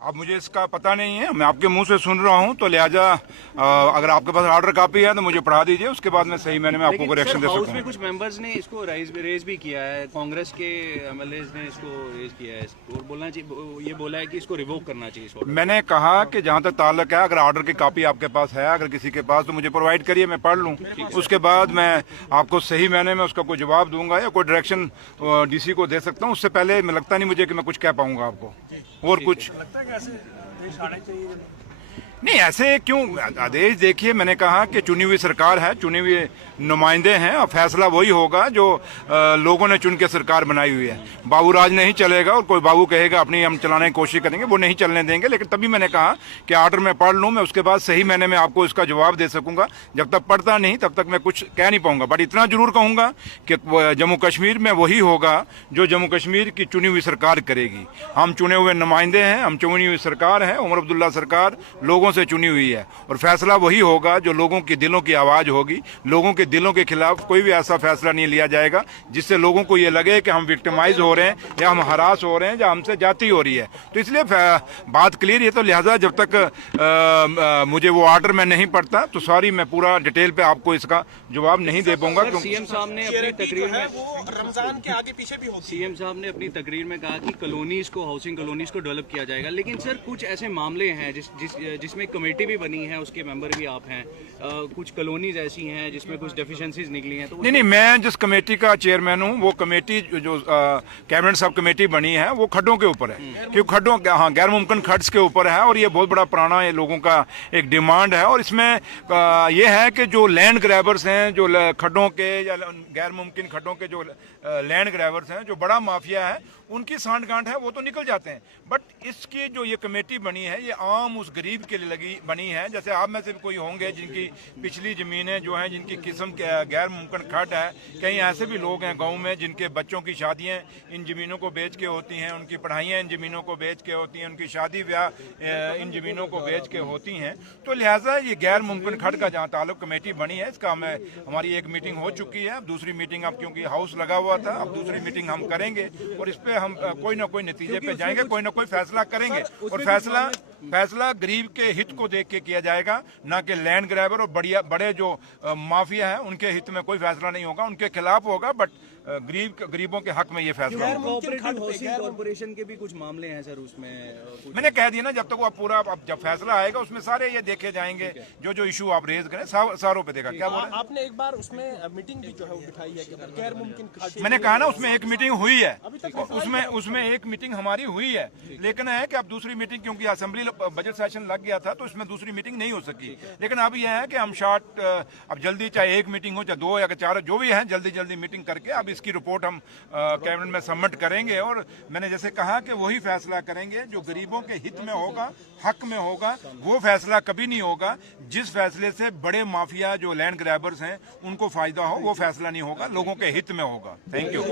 अब मुझे इसका पता नहीं है, मैं आपके मुंह से सुन रहा हूं, तो लिहाजा अगर आपके पास ऑर्डर कॉपी है तो मुझे पढ़ा दीजिए, उसके बाद मैं सही मैंने में आपको करेक्शन दे हाउस सकूं। में कुछ मेंबर्स ने इसको रेज भी किया है, कांग्रेस के एमएलएज ने इसको रेज किया है और बोलना चाहिए, ये बोला है कि इसको रिवोक करना चाहिए इसको। मैंने कहा कि जहां तक ताल्लुक है, अगर ऑर्डर की कॉपी आपके पास है, अगर किसी के पास, तो मुझे प्रोवाइड करिए, मैं पढ़ लूं, उसके बाद मैं आपको सही मैंने में उसका कोई जवाब दूंगा या कोई डायरेक्शन डीसी को दे सकता हूं। उससे पहले मैं लगता नहीं मुझे कि मैं कुछ कह पाऊंगा आपको और कुछ नहीं। ऐसे क्यों आदेश? देखिए, मैंने कहा कि चुनी हुई सरकार है, चुने हुए नुमाइंदे हैं और फैसला वही होगा जो लोगों ने चुन के सरकार बनाई हुई है। बाबू राज नहीं चलेगा और कोई बाबू कहेगा अपनी हम चलाने की कोशिश करेंगे, वो नहीं चलने देंगे। लेकिन तभी मैंने कहा कि ऑर्डर में पढ़ लूँ, मैं उसके बाद सही मैंने में आपको इसका जवाब दे सकूंगा। जब तक पढ़ता नहीं तब तक मैं कुछ कह नहीं पाऊंगा, बट इतना जरूर कहूंगा कि जम्मू कश्मीर में वही होगा जो जम्मू कश्मीर की चुनी हुई सरकार करेगी। हम चुने हुए नुमाइंदे हैं, हम चुनी हुई सरकार है, उमर अब्दुल्ला सरकार लोगों से चुनी हुई है और फैसला वही होगा जो लोगों के दिलों की आवाज होगी। लोगों के दिलों के खिलाफ कोई भी ऐसा फैसला नहीं लिया जाएगा जिससे लोगों को ये लगे कि हम विक्टिमाइज हो रहे हैं या हम हरास हो रहे हैं या हमसे जाती हो रही है। तो इसलिए बात क्लियर है। तो लिहाजा जब तक मुझे वो ऑर्डर में नहीं पड़ता तो सॉरी, मैं पूरा डिटेल पे आपको इसका जवाब नहीं दे पाऊंगा। सीएम साहब ने अपनी तकरीर में वो रमजान के आगे पीछे भी होती है। सीएम साहब ने अपनी तकरीर में कहा कि कॉलोनीज को, हाउसिंग कॉलोनीज को डेवलप किया जाएगा। लेकिन सर कुछ ऐसे मामले हैं जिसमें कमेटी भी बनी है, उसके मेंबर भी आप हैं, कुछ कॉलोनीज ऐसी हैं जिसमें कुछ डेफिशिएंसीज निकली हैं। तो नहीं, मैं जिस कमेटी का चेयरमैन हूँ, वो कमेटी जो कैबिनेट सब कमेटी बनी है वो खड्डों के ऊपर है, क्योंकि खड्डों, हाँ, गैर मुमकिन खड्स के ऊपर है और ये बहुत बड़ा पुराना ये लोगों का एक डिमांड है। और इसमें ये है कि जो लैंड ग्रैबर्स हैं, जो खड्डों के या गैर मुमकिन खड्डों के जो लैंड ग्रैबर्स हैं, जो बड़ा माफिया है, उनकी सांठ गांठ है, वो तो निकल जाते हैं। बट इसकी जो ये कमेटी बनी है, ये आम उस गरीब के लिए लगी बनी है। जैसे आप में से भी कोई होंगे जिनकी पिछली जमीनें जो हैं, जिनकी किस्म के गैर मुमकिन खट है, कहीं ऐसे भी लोग हैं गांव में जिनके बच्चों की शादियां इन जमीनों को बेच के होती हैं, उनकी पढ़ाइयाँ इन जमीनों को बेच के होती हैं, उनकी शादी ब्याह इन जमीनों को बेच के होती हैं। तो लिहाजा ये गैर मुमकिन खट का जहाँ ताल्लुक कमेटी बनी है, इसका हमारी एक मीटिंग हो चुकी है। अब दूसरी मीटिंग, अब क्योंकि हाउस लगा हुआ था, अब दूसरी मीटिंग हम करेंगे और इस पे हम कोई ना कोई नतीजे पे जाएंगे, कोई ना कोई फैसला करेंगे। और फैसला गरीब के हित को देख के किया जाएगा, ना कि लैंड ग्रैबर और बड़े जो माफिया हैं उनके हित में कोई फैसला नहीं होगा, उनके खिलाफ होगा। बट गरीबों के हक में ये फैसला होगा। कॉर्पोरेशन के भी कुछ मामले हैं सर, उसमें मैंने कह दिया ना, जब तक वो पूरा, अब जब फैसला आएगा उसमें सारे ये देखे जाएंगे, जो इशू आप रेज करें सारों पे देखा। क्या बोला आपने? एक बार उसमें मीटिंग भी जो है वो बिठाई है कि गैर मुमकिन। मैंने कहा ना, उसमें एक मीटिंग हुई है, उसमें एक मीटिंग हमारी हुई है। लेकिन है कि अब दूसरी मीटिंग, क्योंकि असेंबली बजट सेशन लग गया था, तो इसमें दूसरी मीटिंग नहीं हो सकी। लेकिन अब यह है कि हम अब जल्दी, चाहे एक मीटिंग हो चाहे दो या चार, जो भी है, जल्दी जमीटिंग करके अब इसकी रिपोर्ट हम कैबिनेट में सबमिट करेंगे। और मैंने जैसे कहा कि वही फैसला करेंगे जो गरीबों के हित में होगा, हक में होगा। वो फैसला कभी नहीं होगा जिस फैसले से बड़े माफिया जो लैंड ग्रैबर्स हैं उनको फायदा हो, वो फैसला नहीं होगा, लोगों के हित में होगा। Thank you.